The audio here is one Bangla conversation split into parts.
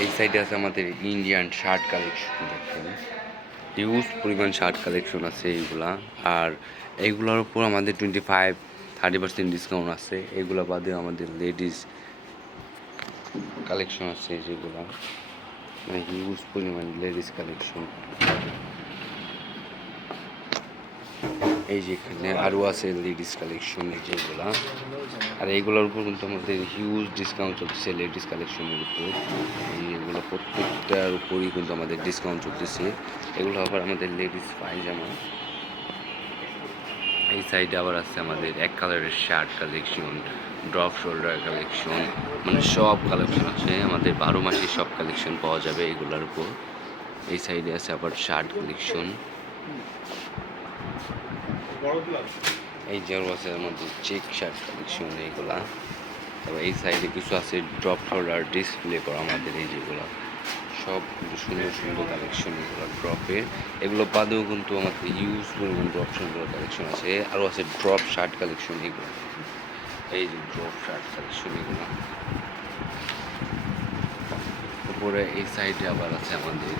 এই সাইডে আছে আমাদের ইন্ডিয়ান শার্ট কালেকশন। দেখেন হিউজ পরিমাণ শার্ট কালেকশন আছে এইগুলা। আর এইগুলোর উপর আমাদের 25-30% ডিসকাউন্ট আছে। এগুলো বাদেও আমাদের লেডিস কালেকশন আছে, যেগুলো মানে হিউজ পরিমাণ লেডিস কালেকশন। এই যে এখানে আরও আছে লেডিস কালেকশন, যেগুলা। আর এইগুলোর উপর কিন্তু আমাদের হিউজ ডিসকাউন্ট চলতেছে লেডিস কালেকশনের উপর। এইগুলো প্রত্যেকটার উপরই কিন্তু আমাদের ডিসকাউন্ট চলতেছে। এগুলো আবার আমাদের লেডিস পায়জামা। এই সাইডে আবার আছে আমাদের এক কালারের shirt collection, drop shoulder collection, মানে সব কালেকশন আছে আমাদের। 12 মাসে সব কালেকশন পাওয়া যাবে এগুলোর উপর। এই সাইডে আছে আবার শার্ট কালেকশন। এই যে আছে আমাদের চেক শার্ট কালেকশন এইগুলা। তবে এই সাইডে কিছু আছে ড্রপ শোল্ডার ডিসপ্লে করা আমাদের, এই যেগুলো সব কিন্তু সুন্দর সুন্দর কালেকশন এগুলো ড্রপের। এগুলো বাদেও কিন্তু আমাদের ইউজ পরিমাণ ড্রপ শোল্ডার কালেকশন আছে। আরও আছে ড্রপ শার্ট কালেকশন এগুলো। এই যে ড্রপ শার্ট কালেকশন এগুলো। উপরে এই সাইডে আবার আছে আমাদের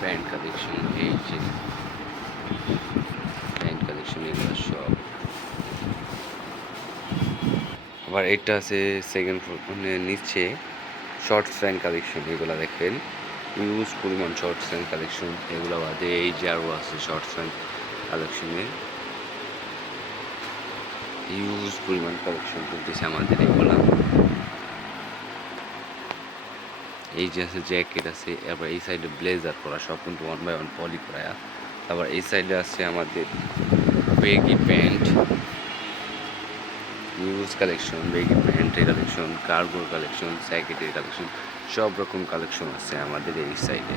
প্যান্ট কালেকশন। এই যে প্যান্ট কালেকশন এগুলো সব। আবার এটা আছে সেকেন্ড ফ্লোর, মানে নিচে শর্টস প্যান্ট কালেকশন এগুলো। দেখেন ইউজ পরিমাণ শর্টস প্যান্ট কালেকশন এগুলো বাদে এই যে আরও আছে শর্টস প্যান্ট কালেকশনের হিউজ পরিমাণ কালেকশন চলতেছে আমাদের এগুলা। এই যে আছে জ্যাকেট আছে, আবার এই সাইডে ব্লেজার করা, সব কিন্তু 1 বাই 1 পলি করা। আবার এই সাইডে আছে আমাদের baggy pant, news collection, baggy প্যান্টের কালেকশন, কার্গোর কালেকশন, জ্যাকেটের কালেকশন, সব রকম কালেকশন আছে আমাদের এই সাইডে।